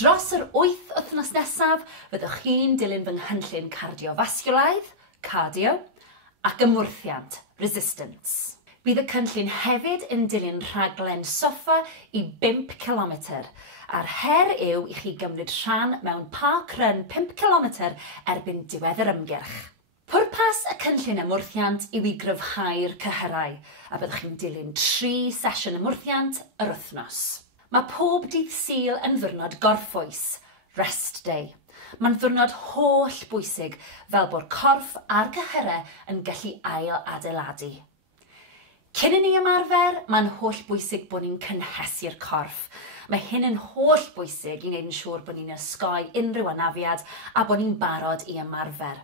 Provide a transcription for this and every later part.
Dros yr 8 wythnos nesaf, fyddwch chi'n dilyn fy nghynllun cardiofasgiolaidd, cardio, ac ymwrthiant, resistance. Bydd y cynllun hefyd yn dilyn rhaglen soffa i 5 km, a'r her yw i chi gymryd rhan mewn park run 5 km erbyn diwedd yr ymgyrch. Pwrpas y cynllun ymwrthiant yw i gryfhau'r cyhyrau, a byddwch chi'n dilyn 3 sesiwn ymwrthiant yr wythnos. Mae pob dydd Sul yn ddiwrnod gorffwys, rest day. Mae'n ddiwrnod holl bwysig fel bod corff a'r cyhyrau yn gallu ail adeiladu. Cyn i ni ymarfer, mae'n holl bwysig bod ni'n cynhesu'r corff. Mae hyn yn holl bwysig i wneud yn siŵr bod ni'n ysgoi unrhyw anafiad a bod ni'n barod i ymarfer.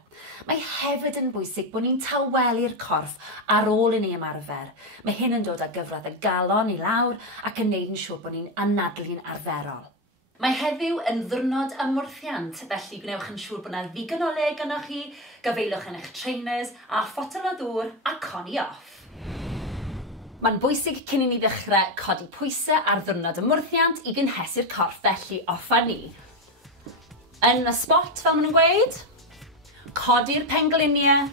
Mae hefyd yn bwysig bod ni'n tawelu'r corff ar ôl i ni ymarfer. Mae hyn yn dod â gyfradd y galon i lawr ac yn wneud yn siŵr bod ni'n anadlu'n arferol. Mae heddiw yn ddiwrnod ymwrthiant, felly gwnewch yn siŵr bod yna ddigon o le gynnwch chi, gyfeilwch yn eich trainers a photel o ddŵr a coni off. Mae'n bwysig cyn i ni ddechrau codi pwysau ar ddiwrnod ymwrthiant i gynhesu'r corff, felly offa ni. Yn y spot fel maen nhw'n gweud, codi'r pengliniau,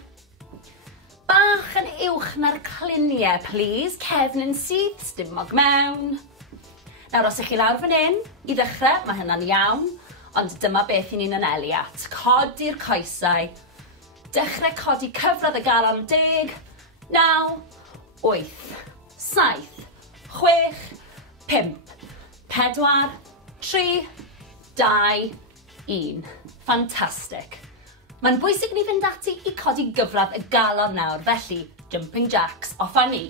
bach yn uwch na'r cliniau, please, cefn yn syth, stumog mewn. Nawr, os ych chi lawr fan hyn, i ddechrau, mae hynna'n iawn, ond dyma beth i ni'n anelu at. Codi'r coesau, dechrau codi cyfradd y galon 10, 9, 8, 7, 6, 5, 4, 3, 2, 1. Fantastic. Mae'n bwysig ni fynd ati i codi gyfradd y galon nawr, felly jumping jacks offa ni.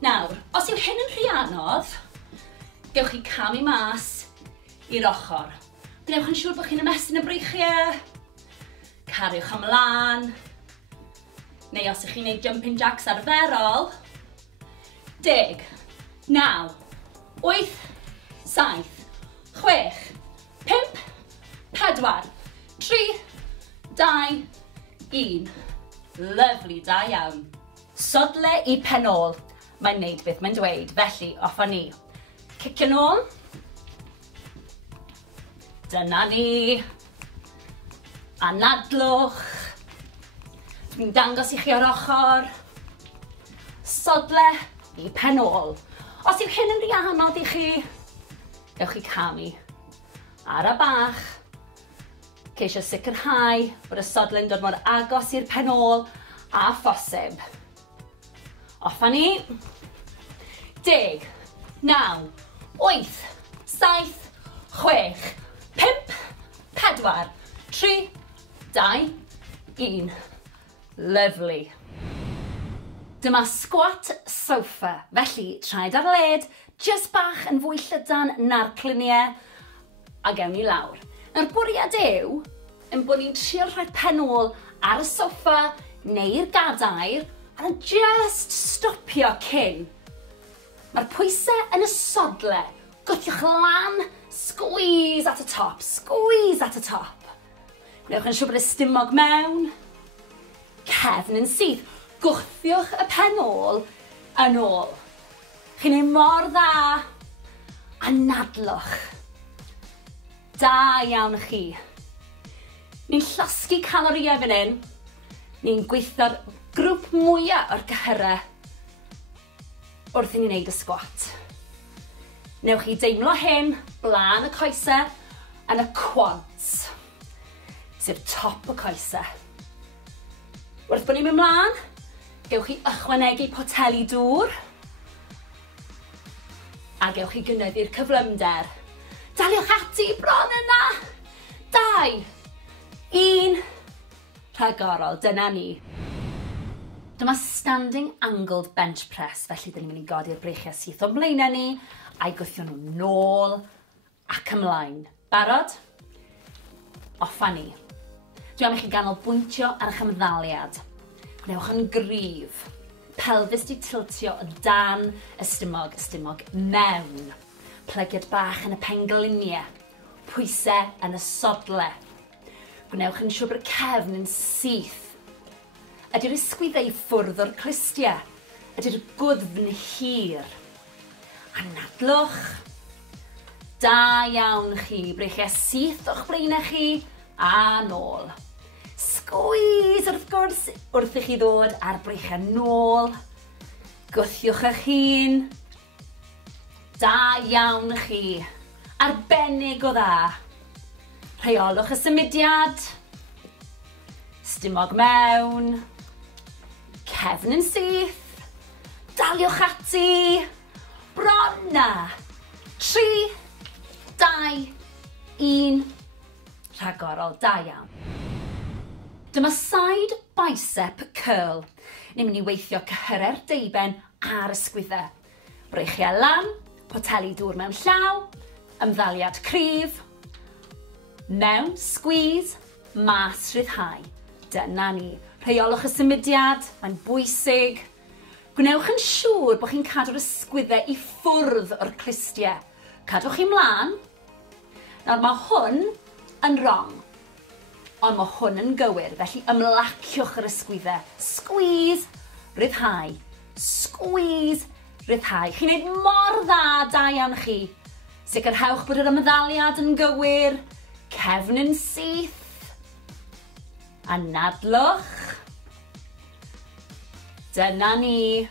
Nawr, os yw hyn yn rhy anodd, gewch chi camu mas i'r ochr. Gwnewch yn siŵr bod chi'n ymestyn y breichiau, cariwch ymlaen, neu os ych chi'n gwneud jumping jacks arferol, 10, 9, 8, 7, 6, 5, 4, 3, 2, 1. Lyfli, da iawn. Sodle i pen ôl. Mae'n wneud beth mae'n dweud, felly offa ni. Cicio nôl. Dyna ni. Anadlwch. Dwi'n dangos i chi o'r ochr. Sodle i pen ôl. Os yw hyn yn rhy anodd i chi, gewch chi camu. Ar y bach. Ceisio sicrhau bod y sodle'n dod mor agos i'r pen ôl a phosib. Offa ni. 10, 9, 8, 7, 6, 5, 4, 3, 2, 1. Lyfli. Dyma squat sofa, felly traed ar led, jyst bach yn fwy llydan na'r cliniau, a gewn ni lawr. Nawr bwriad yw, yn bod ni'n trio rhoi pen ôl ar y soffa neu'r gadair, a just stopio cyn. Mae'r pwysau yn y sodle. Gwthiwch lan, squeeze at y top, squeeze at y top. Gwnewch yn siŵr bod y stumog mewn. Cefn yn syth. Gwthiwch y pen ôl yn ôl. Chi'n ei mor dda. Anadlwch. Da iawn chi. Ni'n llosgu calorïau fan hyn. Ni'n gweithio'r grŵp mwyaf o'r cyhyrau wrth i ni wneud y sgwat. Newch chi deimlo hyn, blaen y coesau, yn y quads, sef top y coesau. Wrth bod ni'n mynd mlaen, gewch chi ychwanegu poteli dŵr, a gewch chi gynyddu'r cyflymder. Daliwch ati bron yna! 2, 1, rhagorol, dyna ni. Dyma standing angled bench press, felly dyn ni'n mynd i godi'r breichiau syth o blaenau ni, a'i gwthio nhw nôl ac ymlaen. Barod? Offa ni. Dwi am i chi ganolbwyntio ar eich ymddaliad. Gwnewch yn gryf. Pelfis di tiltio o dan y stumog mewn. Plygiad bach yn y pengliniau. Pwysau yn y sodle. Gwnewch yn siŵr bod y cefn yn syth. Ydy'r ysgwyddau ffwrdd o'r clustia? Ydy'r gwddfn hir? Anadlwch. Da iawn chi, breichiau syth o'ch blaenau chi a nôl. Sgwys wrth gwrs wrth i chi ddod ar breichiau nôl. Gwthiwch eich hun. Da iawn chi, arbennig o dda. Rheolwch y symudiad. Stumog mewn. Cefn yn syth. Daliwch ati. Bron na. 3, 2, 1. Rhagorol, da iawn. Dyma side bicep curl. Ni'n mynd i weithio cyhyre'r deiben ar ysgwyddau. Breichiau lan, poteli dŵr mewn llaw, ymddaliad cryf, mewn, squeeze, mas, rhyddhau. Dyna ni. Rheolwch y symudiad, mae'n bwysig. Gwnewch yn siŵr bod chi'n cadw'r ysgwyddau i ffwrdd o'r clustiau. Cadwch chi mlaen. Nawr mae hwn yn wrong, ond mae hwn yn gywir, felly ymlaciwch yr ysgwyddau. Squeeze, rhyddhau. Squeeze, rhyddhau. Chi'n neud mor dda, da iawn chi. Sicrhewch bod yr ymddaliad yn gywir. Cefn yn syth. Anadlwch. Dyna ni.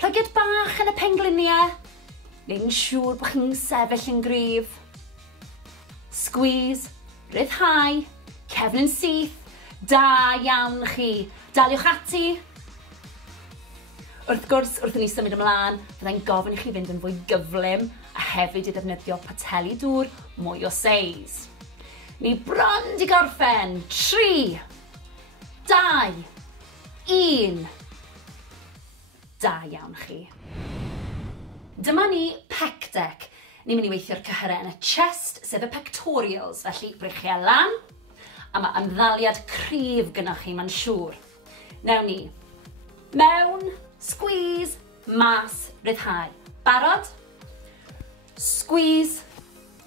Plygiad bach yn y pengliniau. Neu'n siŵr bod chi'n sefyll yn gryf. Squeeze, rhyddhau, cefn yn syth. Da iawn chi. Daliwch ati. Wrth gwrs, wrth i ni symud ymlaen, byddai'n gofyn i chi fynd yn fwy gyflym a hefyd i ddefnyddio poteli dŵr mwy o seis. Ni bron di gorffen. 3, 2, 1. Da iawn chi. Dyma ni pec deck. Ni'n mynd i weithio'r cyhyrau yn y chest, sef y pectorials, felly breichiau lan, a mae ymddaliad cryf gynnwch chi, mae'n siŵr. Newn ni. Mewn, squeeze, mas, rhyddhau. Barod? Squeeze,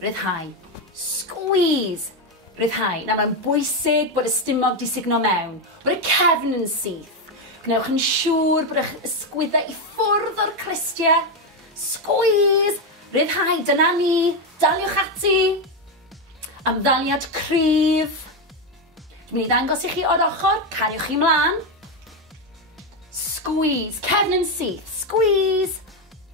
rhyddhau. Squeeze, rhyddhau. Nawr mae'n bwysig bod y stumog di signo mewn, bod y cefn yn syth. Gwnewch yn siŵr bod eich ysgwyddau i ffwrdd o'r clustiau. Squeeze, rhyddhau, dyna ni. Daliwch ati. Ymddaliad cryf. Dwi'n mynd i ddangos i chi o'r ochr, cariwch chi mlaen. Squeeze, cefn yn syth. Squeeze,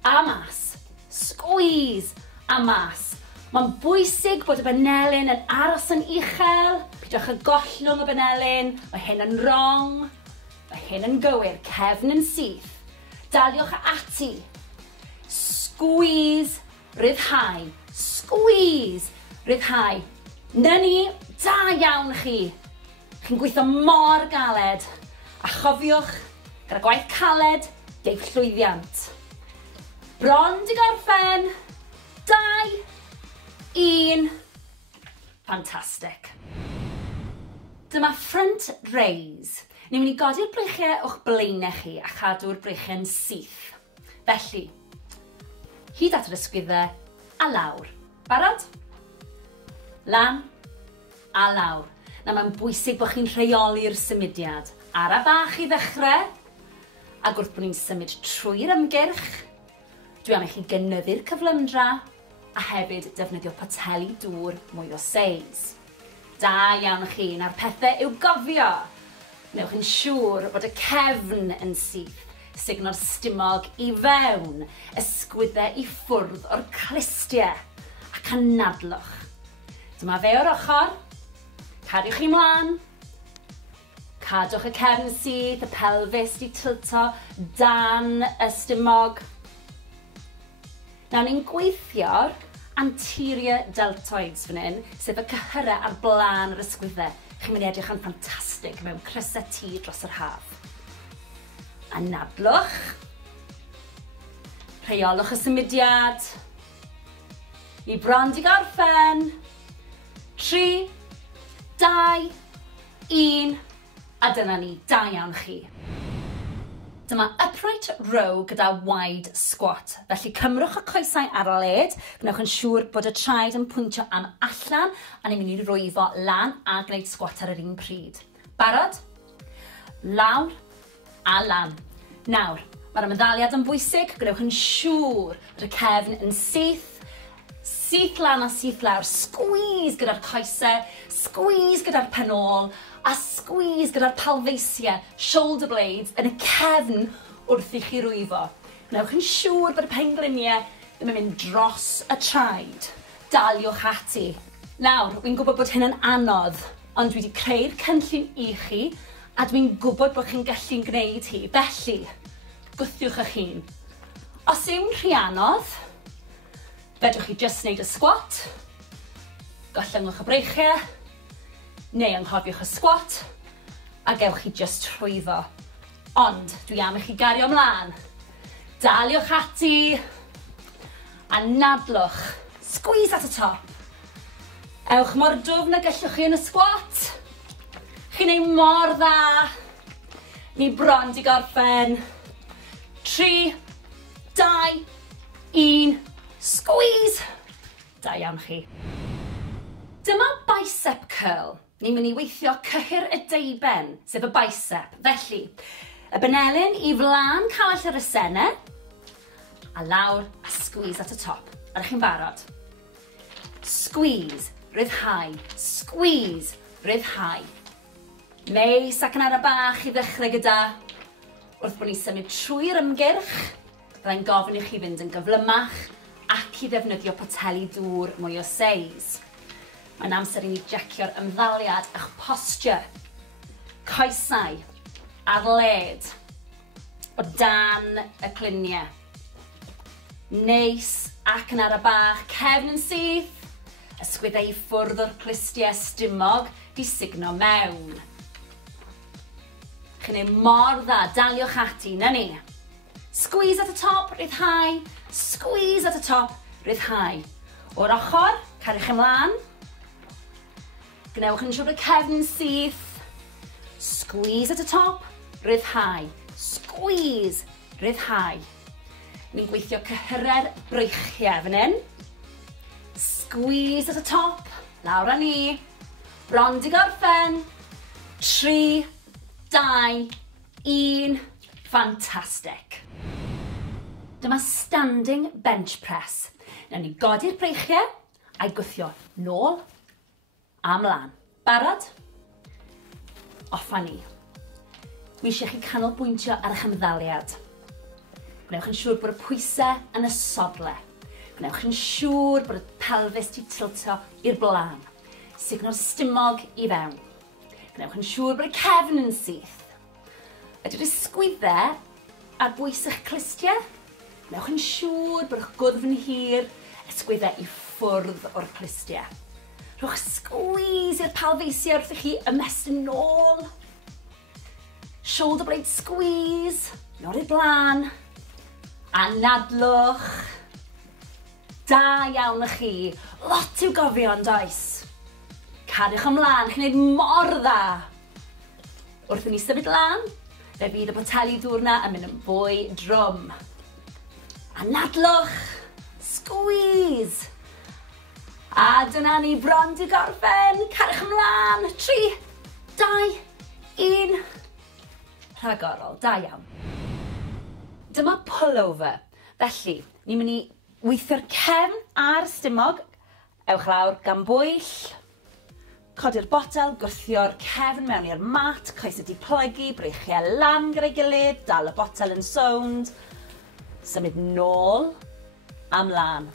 a mas. Squeeze, a mas. Mae'n bwysig bod y banelyn yn aros yn uchel. Pidwch y gollwng y banelyn. Mae hyn yn wrong. Mae hyn yn gywir. Cefn yn syth. Daliwch ati. Squeeze, rhyddhau. Squeeze, rhyddhau. Na ni, da iawn chi. Chi'n gweithio mor galed. A chofiwch, gyda gwaith caled, deith llwyddiant. Bron di gorffen. 2, 1. Fantastic. Dyma front raise. Ni'n mynd i godi'r breichiau o'ch blaenau chi a chadw'r breichiau'n syth. Felly, hyd at yr ysgwyddau a lawr. Barod? Lan a lawr. Na mae'n bwysig bod chi'n rheoli'r symudiad. Ara bach i ddechrau. Ac wrth bod ni'n symud trwy'r ymgyrch, dwi am i chi gynyddu'r cyflymdra a hefyd defnyddio poteli dŵr mwy o seis. Da iawn chi, na'r pethau i'w gofio. Newch yn siŵr bod y cefn yn syth. Signo'r stumog i fewn, ysgwyddau i ffwrdd o'r clustiau ac anadlwch. Dyma fe o'r ochr. Cadiwch chi mlaen. Cadwch y cefn syth, y pelfis di tilto dan y stumog. Nawr ni'n gweithio'r anterior deltoids fan hyn, sef y cyhyrau ar blaen yr ysgwyddau. Chi'n mynd i edrych yn ffantastig mewn crysau tŷ dros yr haf. Anadlwch. Rheolwch y symudiad. Ni bron di gorffen. 3, 2, 1. A dyna ni, da iawn chi. Dyma upright row gyda wide squat. Felly cymrwch y coesau ar y led, gnewch yn siŵr bod y traed yn pwyntio am allan a ni'n mynd i rwyfo lan a gwneud squat ar yr un pryd. Barod? Lawr a lan. Nawr, mae'r ymddaliad yn bwysig, gnewch yn siŵr bod y cefn yn syth, Syth lan a syth lawr, squeeze gyda'r coesau, squeeze gyda'r penol, a squeeze gyda'r palfeisiau, shoulder blades, yn y cefn wrth i chi rwyfo. Wnewch yn siŵr bod y pengliniau ddim yn mynd dros y traed. Daliwch ati. Nawr, wy'n gwybod bod hyn yn anodd, ond dwi wedi creu'r cynllun i chi, a dwi'n gwybod bod chi'n gallu'n gwneud hi. Felly, gwthiwch eich hun. Os yw'n rhy anodd, fedrwch chi just wneud y squat, gollwngwch y breichiau, neu anghofiwch y squat, a gewch chi just rhwyfo. Ond, dwi am i chi gario ymlaen. Daliwch ati, a nadlwch. Squeeze at y top. Ewch mor dwfn a gallwch chi yn y squat. Chi'n ei mor dda. Ni bron di gorffen. 3, 2, 1, squeeze. Da iawn chi. Dyma bicep curl. Ni'n mynd i weithio cyhyr y deiben, sef y bicep. Felly, y benelyn i flaen cawell yr esennau, a lawr a squeeze at y top. Ydych chi'n barod? Squeeze, ryddhau, squeeze, ryddhau. Neu sacanara bach i ddechrau gyda. Wrth bod ni'n symud trwy'r ymgyrch, byddai'n gofyn i chi fynd yn gyflymach ac i ddefnyddio poteli dŵr mwy o seis. Mae'n amser i ni jecio'r ymddaliad a'ch posture. Coesau, ar led, o dan y cluniau. Neis ac yn ara bach, cefn yn syth, ysgwyddau i ffwrdd o'r clustiau stumog di signo mewn. Chi'n ei mor dda, daliwch ati, na ni. Squeeze at y top, ryddhau, squeeze at y top, ryddhau. O'r ochr, cariwch ymlaen. Gnewch yn siŵr y cefn yn syth. Squeeze at y top, ryddhau. Squeeze, ryddhau. Ni'n gweithio cyhyrer breichiau fan hyn. Squeeze at y top, lawr â ni. Bron di gorffen. 3, 2, 1. Fantastic. Dyma standing bench press. Nawn ni godi'r breichiau a'i gwthio nôl a mlaen. Barod? Offa ni. Wi eisiau chi canolbwyntio ar eich ymddaliad. Gwnewch yn siŵr bod y pwysau yn y sodle. Gwnewch yn siŵr bod y pelfis di tilto i'r blaen. Signo'r stumog i fewn. Gwnewch yn siŵr bod y cefn yn syth. Ydw'r ysgwyddau ar bwys eich clustiau. Gwnewch yn siŵr bod eich gwddf yn hir, ysgwyddau i ffwrdd o'r clustiau. Rhowch squeeze i'r palfeisiau wrth i chi ymestyn nôl. Shoulder blade squeeze, nôl i'r blaen. A nadlwch. Da iawn ych chi. Lot i'w gofio yn does. Cariwch ymlaen, chi'n gwneud mor dda. Wrth i ni symud lan, fe fydd y poteli ddiwrnod yn mynd yn fwy drwm. A nadlwch. Squeeze. A dyna ni bron di gorffen. Cariwch ymlaen. 3, 2, 1. Rhagorol, da iawn. Dyma pullover. Felly, ni'n mynd i weithio'r cefn a'r stumog. Ewch lawr gan bwyll. Codi'r botel, gwthio'r cefn mewn i'r mat. Coesau di plygu, breichiau lan gyda'i gilydd. Dal y botel yn sownd. Symud nôl a mlaen.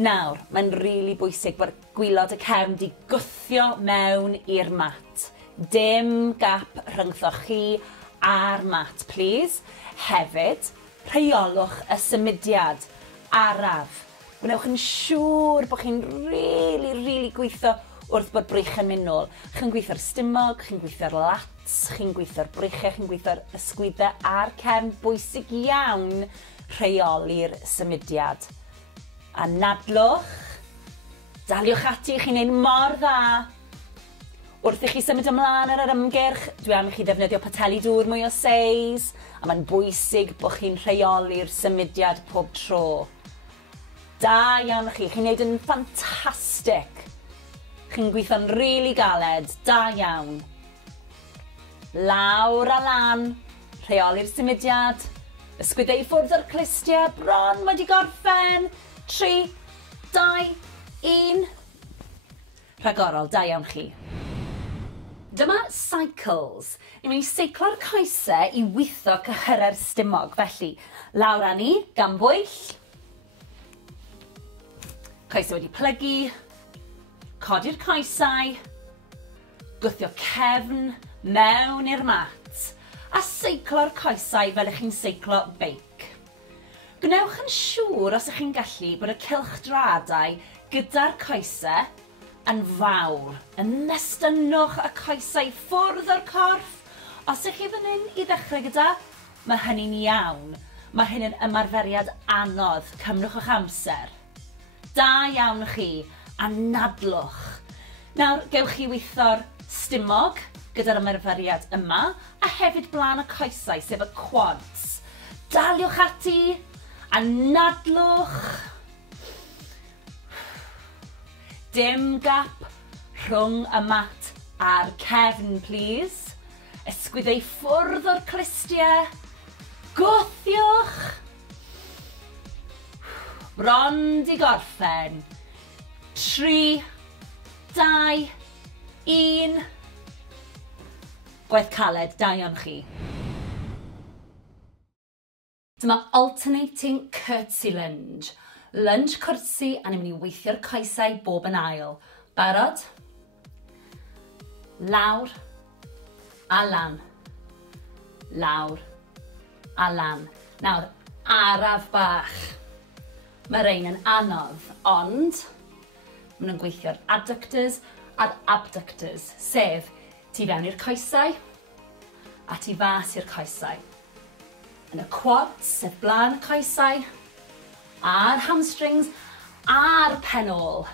Nawr, mae'n rili bwysig bod gwylod y cefn di gwthio mewn i'r mat. Dim gap rhyngthoch chi a'r mat, please. Hefyd, rheolwch y symudiad araf. Gwnewch yn siŵr bod chi'n rili gweithio wrth bod breichiau'n mynd nôl. Chi'n gweithio'r stumog, chi'n gweithio'r lats, chi'n gweithio'r breichiau, chi'n gweithio'r ysgwyddau a'r cefn. Bwysig iawn rheoli'r symudiad. A nadlwch. Daliwch ati, chi'n neud mor dda. Wrth i chi symud ymlaen ar yr ymgyrch, dwi am i chi ddefnyddio poteli dŵr mwy o seis, a mae'n bwysig bod chi'n rheoli'r symudiad pob tro. Da iawn chi, chi'n neud yn ffantastig. Chi'n gweithio'n rili galed, da iawn. Lawr a lan, rheoli'r symudiad, ysgwyddau i ffwrdd o'r clustiau, bron wedi gorffen. 3, 2, 1. Rhagorol, da iawn chi. Dyma cycles. Ni'n mynd i seiclo'r coesau i weithio cyhyra'r stumog. Felly, lawr â ni, gan bwyll. Coesau wedi plygu. Codi'r coesau. Gwthio cefn mewn i'r mat. A seiclo'r coesau fel ych chi'n seiclo beic. Gwnewch yn siŵr os ych chi'n gallu bod y cylchdradau gyda'r coesau yn fawr. Ymestynwch y coesau ffwrdd o'r corff. Os ych chi fan hyn i ddechrau gyda, mae hynny'n iawn. Mae hyn yn ymarferiad anodd. Cymrwch eich amser. Da iawn chi. Anadlwch. Nawr, gewch chi weithio'r stumog gyda'r ymarferiad yma, a hefyd blaen y coesau, sef y quads. Daliwch ati. Anadlwch. Dim gap rhwng y mat a'r cefn, please. Ysgwyddau ffwrdd o'r clistiau. Gwthiwch. Bron di gorffen. 3, 2, 1. Gwaith caled, da iawn chi. Dyma alternating curtsy lunge. Lunge cwrtsi a ni'n mynd i weithio'r coesau bob yn ail. Barod? Lawr a lan. Lawr a lan. Nawr, araf bach. Mae rein yn anodd, ond maen nhw'n gweithio'r adductors a'r abductors, sef tu fewn i'r coesau a tu fas i'r coesau. Yn y quads, sef blaen y coesau, a'r hamstrings, a'r penol.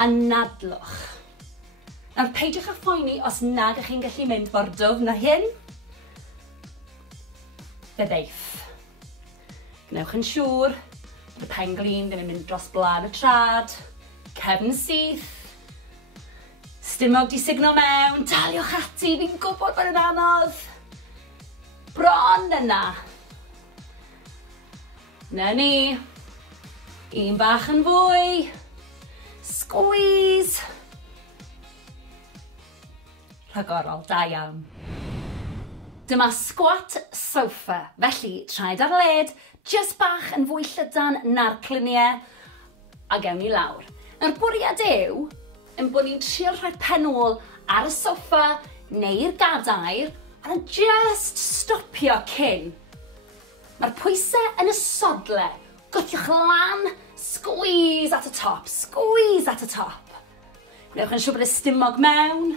Anadlwch. Nawr, peidiwch â phoeni os nag ych chi'n gallu mynd mor dwfn na hyn. Fyddeith. Gnewch yn siŵr bod y penglin ddim yn mynd dros blaen y trad. Cefn syth. Stumog di signo mewn. Daliwch ati, fi'n gwybod bod yn anodd. Bron yna. Na ni. Un bach yn fwy. Squeeze. Rhagorol, da iawn. Dyma squat sofa. Felly, traed ar led, just bach yn fwy llydan na'r cluniau, a gewn ni lawr. Nawr bwriad yw, yn bod ni'n trio rhoi penol ar y soffa neu'r gadair, a just stopio cyn. Mae'r pwysau yn y sodle. Gwthiwch lan, squeeze at y top, squeeze at y top. Gnewch yn siŵr bod y stumog mewn.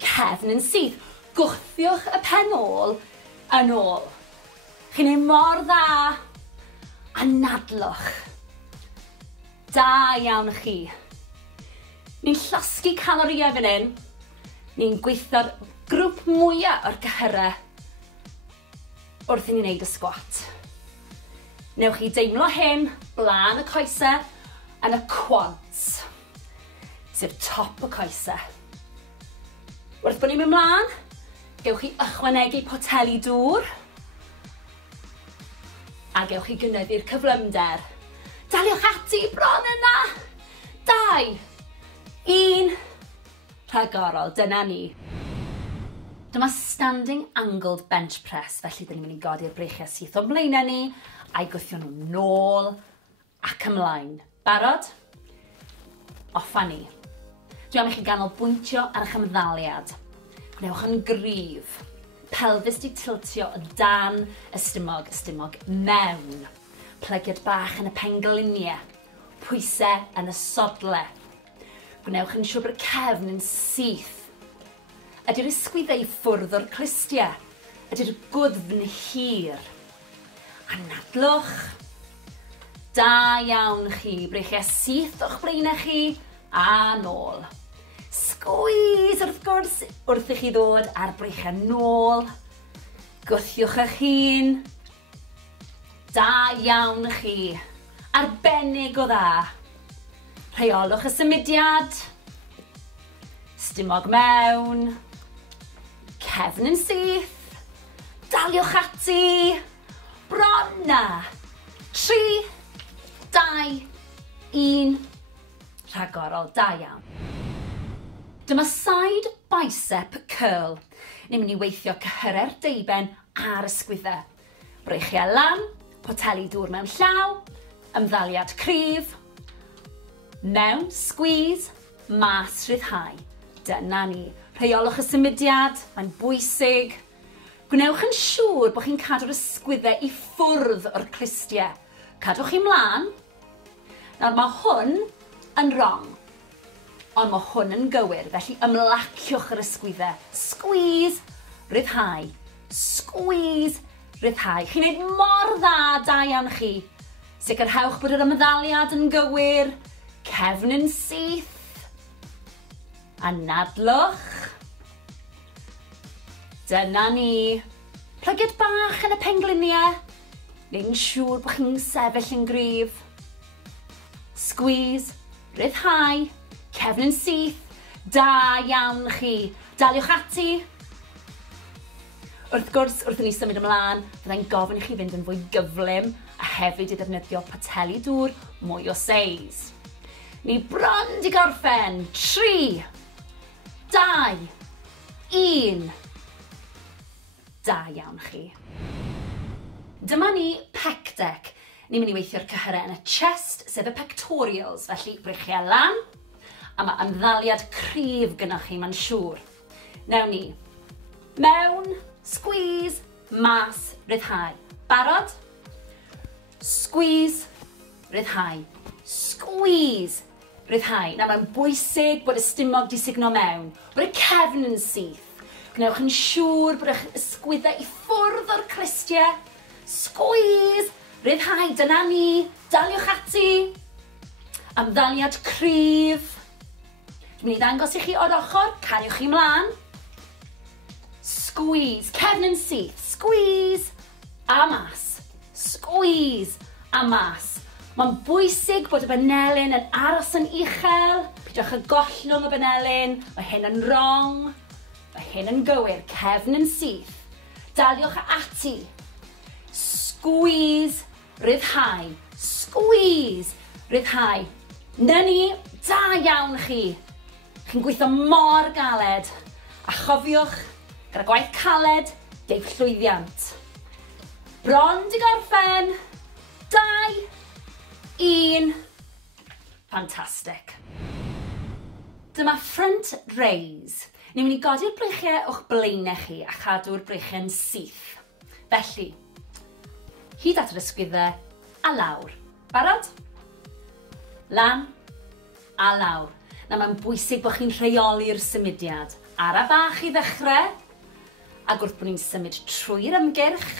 Cefn yn syth. Gwthiwch y penol yn ôl. Chi'n ei mor dda. Anadlwch. Da iawn chi. Ni'n llosgu calorïau fan hyn. Ni'n gweithio'r grŵp mwyaf o'r cyhyrau wrth i ni wneud y squat. Newch chi deimlo hyn, blaen y coesau, yn y quads, sef top y coesau. Wrth bod ni'n mynd mlaen, gewch chi ychwanegu poteli dŵr, a gewch chi gynyddu'r cyflymder. Daliwch ati, bron yna! 2, 1, rhagorol, dyna ni. Dyma standing angled bench press, felly dyn ni'n mynd i godi'r breichiau syth o'n blaenau ni, a'i gwthio nhw nôl ac ymlaen. Barod? Offa ni. Dwi am i chi ganolbwyntio ar eich ymddaliad. Gnewch yn gryf. Pelfis di tiltio o dan y stumog mewn. Plygiad bach yn y pengliniau. Pwysau yn y sodle. Gnewch yn siŵr bod y cefn yn syth. Ydy'r ysgwyddau ffwrdd o'r clistiau. Ydy'r gwddfn hir. Anadlwch. Da iawn chi. Breichiau syth o'ch blaenau chi a nôl. Squeeze wrth gwrs wrth i chi ddod ar breichiau nôl. Gwthiwch eich hun. Da iawn chi. Arbennig o dda. Rheolwch y symudiad. Stumog mewn. Cefn yn syth. Daliwch ati. Bron na. 3, 2, 1, rhagorol, da iawn. Dyma side bicep curl. Ni'n mynd i weithio cyhyre'r deiben a'r ysgwyddau. Breichiau lan, poteli dŵr mewn llaw, ymddaliad cryf, mewn, squeeze, mas, rhyddhau. Dyna ni. Rheolwch y symudiad, mae'n bwysig. Gwnewch yn siŵr bod chi'n cadw'r ysgwyddau i ffwrdd o'r clustiau. Cadwch chi mlaen. Nawr mae hwn yn wrong, ond mae hwn yn gywir, felly ymlaciwch yr ysgwyddau. Squeeze, rhyddhau. Squeeze, rhyddhau. Chi'n gwneud mor dda, da iawn chi. Sicrhewch bod yr ymddaliad yn gywir. Cefn yn syth. Anadlwch. Dyna ni. Plygiad bach yn y pengliniau. Neu'n siŵr bod chi'n sefyll yn gryf. Squeeze, rhyddhau, cefn yn syth. Da iawn chi. Daliwch ati. Wrth gwrs, wrth i ni symud ymlaen, byddai'n gofyn i chi fynd yn fwy gyflym a hefyd i ddefnyddio poteli dŵr mwy o seis. Ni bron di gorffen. 3, 2, 1. Da iawn chi. Dyma ni pec deck. Ni'n mynd i weithio'r cyhyrau yn y chest, sef y pectorials, felly breichiau lan, a mae ymddaliad cryf gyda chi, mae'n siŵr. Newn ni. Mewn, squeeze, mas, rhyddhau. Barod? Squeeze, rhyddhau. Squeeze, rhyddhau. Nawr mae'n bwysig bod y stumog di signo mewn, bod y cefn yn syth. Gwnewch yn siŵr bod eich ysgwyddau i ffwrdd o'r clustiau. Squeeze, rhyddhau, dyna ni. Daliwch ati. Ymddaliad cryf. Dwi'n mynd i ddangos i chi o'r ochr, cariwch chi mlaen. Squeeze, cefn yn syth. Squeeze, a mas. Squeeze, a mas. Mae'n bwysig bod y banelyn yn aros yn uchel. Pidwch y gollwng y banelyn. Mae hyn yn wrong. Mae hyn yn gywir. Cefn yn syth. Daliwch ati. Squeeze, rhyddhau. Squeeze, rhyddhau. Na ni, da iawn chi. Chi'n gweithio mor galed. A chofiwch, gyda gwaith caled, deif llwyddiant. Bron di gorffen. 2, 1. Fantastic. Dyma front raise. Ni'n mynd i godi'r breichiau o'ch blaenau chi a chadw'r breichiau'n syth. Felly, hyd at yr ysgwyddau a lawr. Barod? Lan a lawr. Na mae'n bwysig bod chi'n rheoli'r symudiad. Ara bach i ddechrau. Ac wrth bod ni'n symud trwy'r ymgyrch,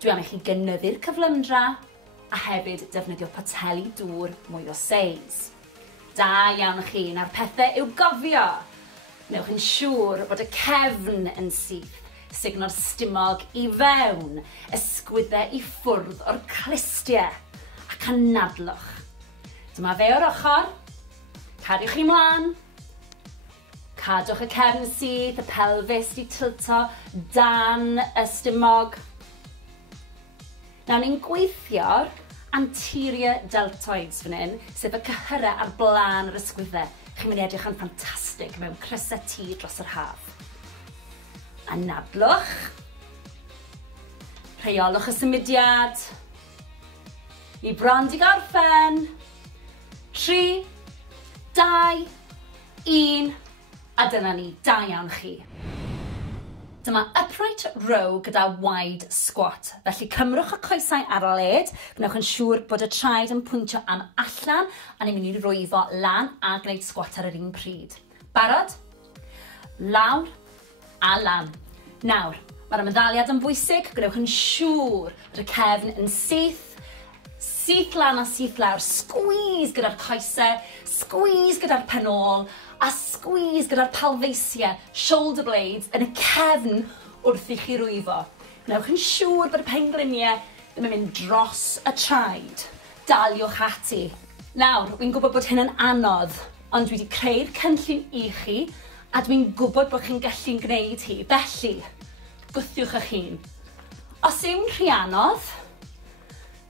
dwi am i chi gynyddu'r cyflymdra a hefyd defnyddio poteli dŵr mwy o seis. Da iawn chi, na'r pethau i'w gofio. Newch yn siŵr bod y cefn yn syth, signo'r stumog i fewn, ysgwyddau i ffwrdd o'r clustiau ac anadlwch. Dyma fe o'r ochr, cadiwch chi mlaen, cadwch y cefn syth, y pelfis di tilto dan y stumog. Nawr ni'n gweithio'r anterior deltoids fan hyn, sef y cyhyrau ar blaen yr ysgwyddau. Chi'n mynd i edrych yn ffantastig mewn crysau tŷ dros yr haf. Anadlwch. Rheolwch y symudiad. Ni bron di gorffen. 3, 2, 1. A dyna ni, da iawn chi. Dyma upright row gyda wide squat. Felly cymrwch y coesau ar y led, gnewch yn siŵr bod y traed yn pwyntio am allan a ni'n mynd i rwyfo lan a gwneud squat ar yr un pryd. Barod? Lawr a lan. Nawr, mae'r ymddaliad yn bwysig, gnewch yn siŵr bod y cefn yn syth. Syth lan a syth lawr. Squeeze gyda'r coesau, squeeze gyda'r penol, a squeeze gyda'r palfeisiau, shoulder blades, yn y cefn wrth i chi rwyfo. Gnewch yn siŵr bod y pengliniau ddim yn mynd dros y traed. Daliwch ati. Nawr, wy'n gwybod bod hyn yn anodd, ond dwi wedi creu'r cynllun i chi, a dwi'n gwybod bod chi'n gallu'n gwneud hi. Felly, gwthiwch eich hun. Os yw'n rhy anodd,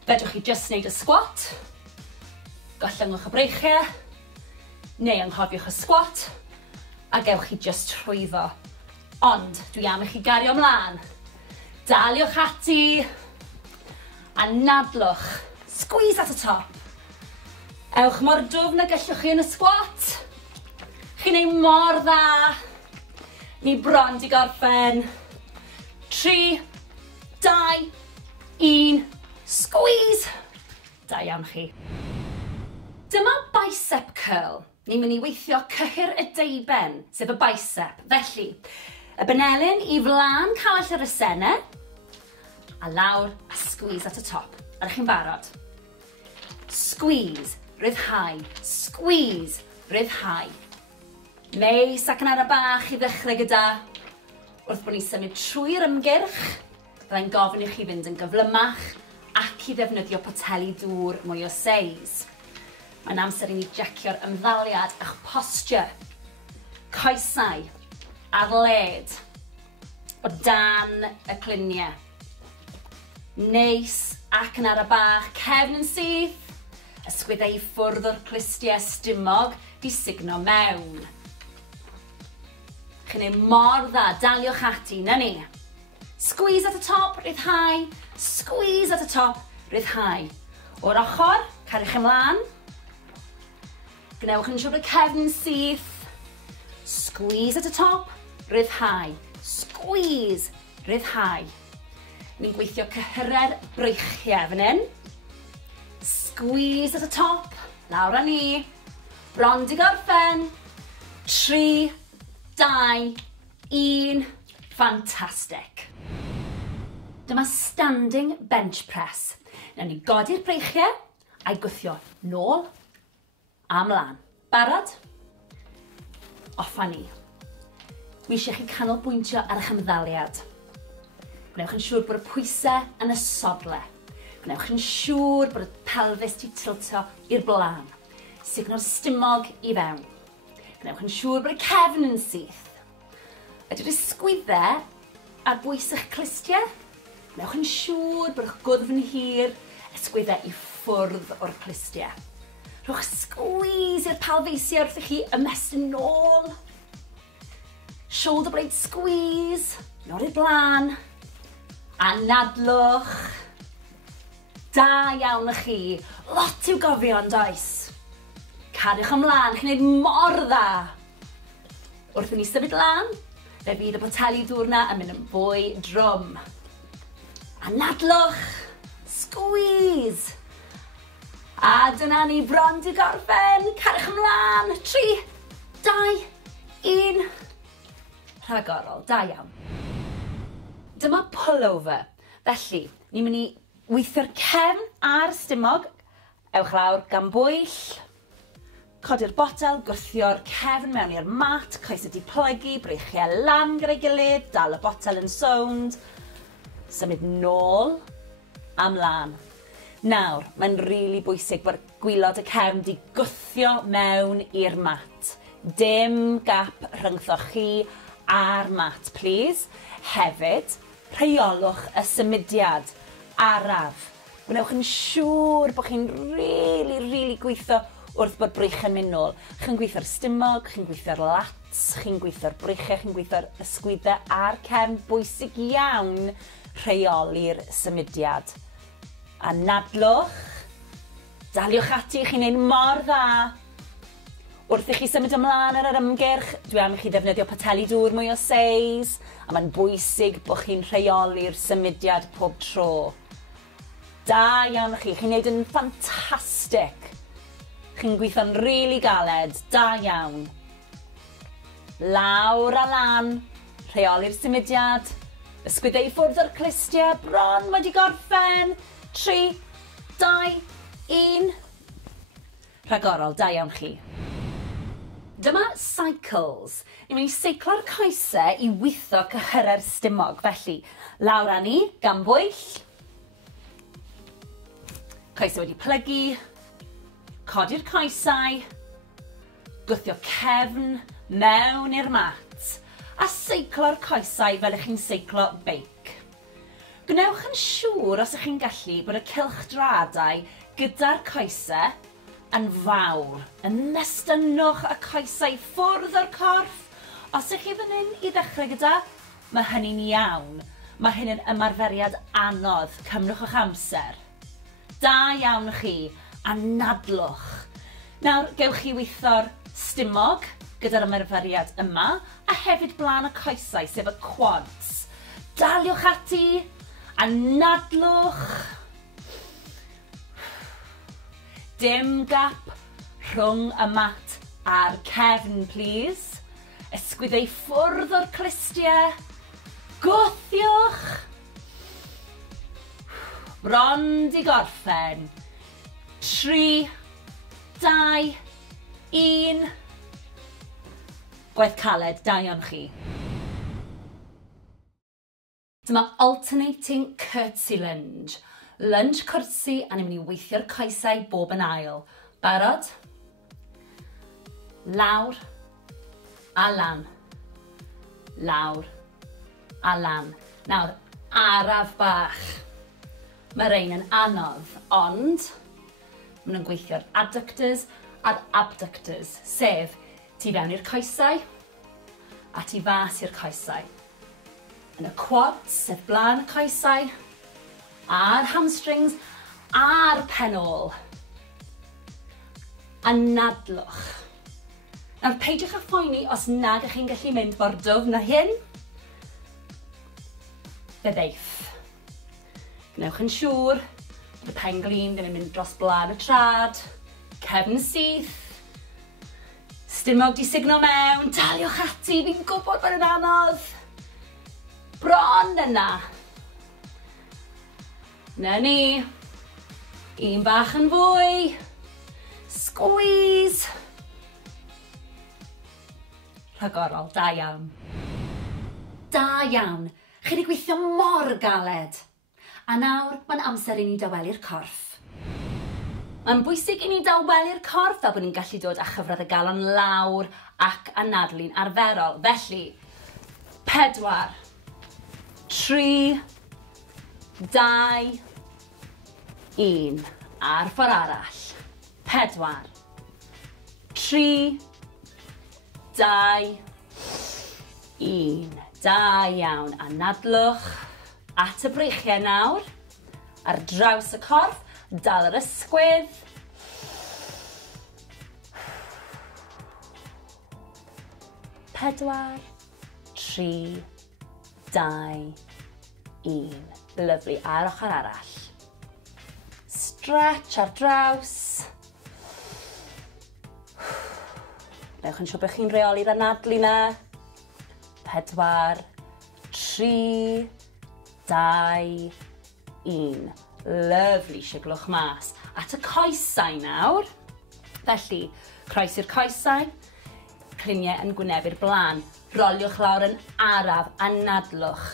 fedrwch chi just wneud y squat, Gollwngwch y breichiau, neu anghofiwch y squat, a gewch chi just trwyddo. Ond dwi am i chi gario ymlaen. Daliwch ati, a nadlwch. Squeeze at y top. Ewch mor dwfn a gallwch chi yn y squat. Chi'n ei mor dda. Ni bron di gorffen. 3, 2, 1, squeeze. Da iawn chi. Dyma bicep curl. Ni'n mynd i weithio cyhyr y deiben, sef y bicep. Felly, y benelyn i flaen call yr esennau, a lawr a squeeze at y top. Ydych chi'n barod? Squeeze, ryddhau. Squeeze, ryddhau. Neis ac yn ara bach i ddechrau gyda. Wrth bod ni'n symud trwy'r ymgyrch, byddai'n gofyn i chi fynd yn gyflymach ac i ddefnyddio poteli dŵr mwy o seis. Mae'n amser i ni jecio'r ymddaliad a'ch posture. Coesau ar led o dan y cluniau. Neis ac yn ara bach, cefn yn syth, ysgwyddau i ffwrdd o'r clustiau stumog di signo mewn. Chi'n ei mor dda, daliwch ati, na ni. Squeeze at y top, ryddhau. Squeeze at y top, ryddhau. O'r ochr, cariwch ymlaen. Gwnewch yn siŵr y cefn yn syth. Squeeze at y top, ryddhau. Squeeze, ryddhau. Ni'n gweithio cyhyrer breichiau fan hyn. Squeeze at y top, lawr â ni. Bron di gorffen. 3, 2, 1, fantastic. Dyma standing bench press. Nawn ni godi'r breichiau a'i gwthio nôl a mlaen. Barod? Offa ni. Dwi eisiau chi canolbwyntio ar eich ymddaliad. Gwnewch yn siŵr bod y pwysau yn y sodle. Gwnewch yn siŵr bod y pelfis di tilto i'r blaen. Signo'r stumog i fewn. Gwnewch yn siŵr bod y cefn yn syth. Ydy'r ysgwyddau ar bwys eich clustiau. Gwnewch yn siŵr bod eich gwddf yn hir, ysgwyddau i ffwrdd o'r clustiau. Rhowch squeeze i'r pelfeisiau wrth i chi ymestyn nôl. Shoulder blade squeeze, nôl i'r blaen. A nadlwch. Da iawn y chi. Lot i'w gofio yn does. Cariwch ymlaen, chi'n neud mor dda. Wrth i ni symud lan, fe fydd y poteli dŵr yn mynd yn fwy drwm. A nadlwch. Squeeze. A dyna ni bron di gorffen. Cariwch ymlaen. 3, 2, 1. Rhagorol, da iawn. Dyma pullover. Felly, ni'n mynd i weithio'r cefn a'r stumog. Ewch lawr gan bwyll. Codi'r botel, gwthio'r cefn mewn i'r mat, coes ydi plygu, breichiau lan gyda'i gilydd, dal y botel yn sownd. Symud nôl a mlaen. Nawr, mae'n rili bwysig bod gwylod y cefn di gwthio mewn i'r mat. Dim gap rhyngthoch chi a'r mat, please. Hefyd, rheolwch y symudiad araf. Gwnewch yn siŵr bod chi'n rili gweithio wrth bod brych yn mynd nôl. Chi'n gweithio'r stumog, chi'n gweithio'r lats, chi'n gweithio'r breichiau, chi'n gweithio'r ysgwyddau a'r cefn. Bwysig iawn rheoli'r symudiad. A nadlwch. Daliwch ati, chi'n neud mor dda. Wrth i chi symud ymlaen ar yr ymgyrch, dwi am i chi ddefnyddio poteli dŵr mwy o seis, a mae'n bwysig bod chi'n rheoli'r symudiad pob tro. Da iawn chi, chi'n neud yn ffantastig. Chi'n gweithio'n rili galed, da iawn. Lawr a lan, rheoli'r symudiad, ysgwyddau i ffwrdd o'r clustiau, bron wedi gorffen. 3, 2, 1. Rhagorol, da iawn chi. Dyma cycles. Ni'n mynd i seiclo'r coesau i weithio cyhyrer stumog. Felly, lawr â ni, gan bwyll. Coesau wedi plygu. Codi'r coesau. Gwthio cefn mewn i'r mat. A seiclo'r coesau fel ych chi'n seiclo beic. Gwnewch yn siŵr os ych chi'n gallu bod y cylchdradau gyda'r coesau yn fawr. Ymestynwch y coesau ffwrdd o'r corff. Os ych chi fan hyn i ddechrau gyda, mae hynny'n iawn. Mae hyn yn ymarferiad anodd. Cymrwch eich amser. Da iawn chi. Anadlwch. Nawr, gewch chi weithio'r stumog gyda'r ymarferiad yma, a hefyd blaen y coesau, sef y quads. Daliwch ati. Anadlwch. Dim gap rhwng y mat a'r cefn, please. Ysgwyddau ffwrdd o'r clistiau. Gwthiwch. Bron di gorffen. 3, 2, 1. Gwaith caled, da iawn chi. Dyma alternating curtsy lunge. Lunge curtsy, a ni'n mynd i weithio'r coesau bob yn ail. Barod? Lawr a lan. Lawr a lan. Nawr, araf bach. Mae rein yn anodd, ond maen nhw'n gweithio'r adductors a'r abductors, sef tu fewn i'r coesau a tu fas i'r coesau. Yn y quads, sef blaen y coesau, a'r hamstrings, a'r penol. Anadlwch. Nawr, peidiwch â phoeni os nag ych chi'n gallu mynd mor dwfn na hyn. Fyddeith. Gnewch yn siŵr bod y pen-glin ddim yn mynd dros blaen y trad, cefn syth, stumog di signo mewn, daliwch ati, fi'n gwybod bod yn anodd. Bron yna. Na ni. Un bach yn fwy. Squeeze. Rhagorol, da iawn. Da iawn. Chi wedi gweithio mor galed. A nawr, mae'n amser i ni dawelu'r corff. Mae'n bwysig i ni dawelu'r corff fel bod ni'n gallu dod â chyfradd y galon lawr ac anadlu'n arferol. Felly, 4, 3, 2, 1. Ar ffordd arall. 4, 3, 2, 1. Da iawn. Anadlwch at y breichiau nawr. Ar draws y corff. Dal yr ysgwydd. 4, 3, 2, 1. Lyfli. Ar ochr arall. Stretch ar draws. Newch yn siŵr bod chi'n reoli'r anadlu na. 4, 3, 2, 1. Lyfli, siglwch mas. At y coesau nawr. Felly, croes i'r coesau. Cliniau yn gwynebu'r blaen. Roliwch lawr yn araf, anadlwch.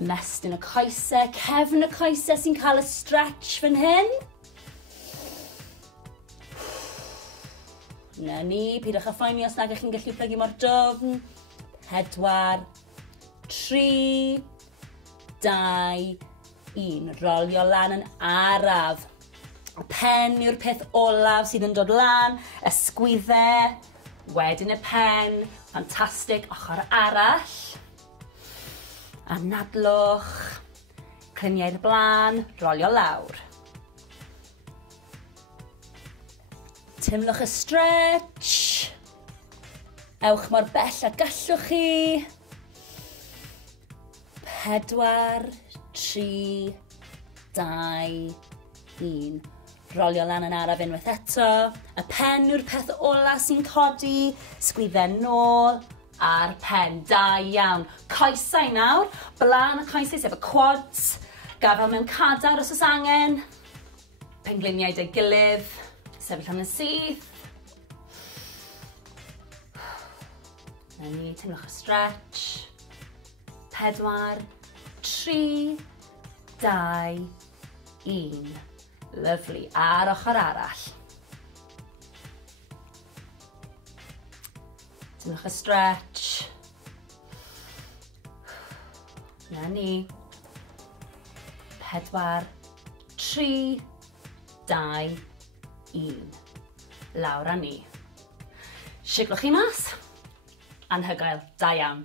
Ymestyn y coesau, cefn y coesau sy'n cael y stretch fan hyn. Na ni, pidwch â phoeni os nag ych chi'n gallu plygu mor dwfn. 4, 3, 2, 1. Rolio lan yn araf. Y pen yw'r peth olaf sydd yn dod lan. Ysgwyddau. Wedyn y pen. Fantastic. Ochr arall. Anadlwch. Cliniau'r blaen. Rolio lawr. Timlwch y stretch. Ewch mor bell a gallwch chi. 4, 3, 2, 1. Rolio lan yn araf unwaith eto. Y pen yw'r peth ola sy'n codi. Sgwyddau nôl a'r pen. Da iawn. Coesau nawr. Blaen y coesau sef y quads. Gafel mewn cadar os oes angen. Pengliniau dy gilydd. Sefyll am y syth. Na ni, timlwch y stretch. 4, 3, 2, 1. Lyfli. Ar ochr arall. Timlwch y stretch. Na ni. 4, 3, 2, 1. Lawr â ni. Siglwch chi mas. Anhygoel, da iawn.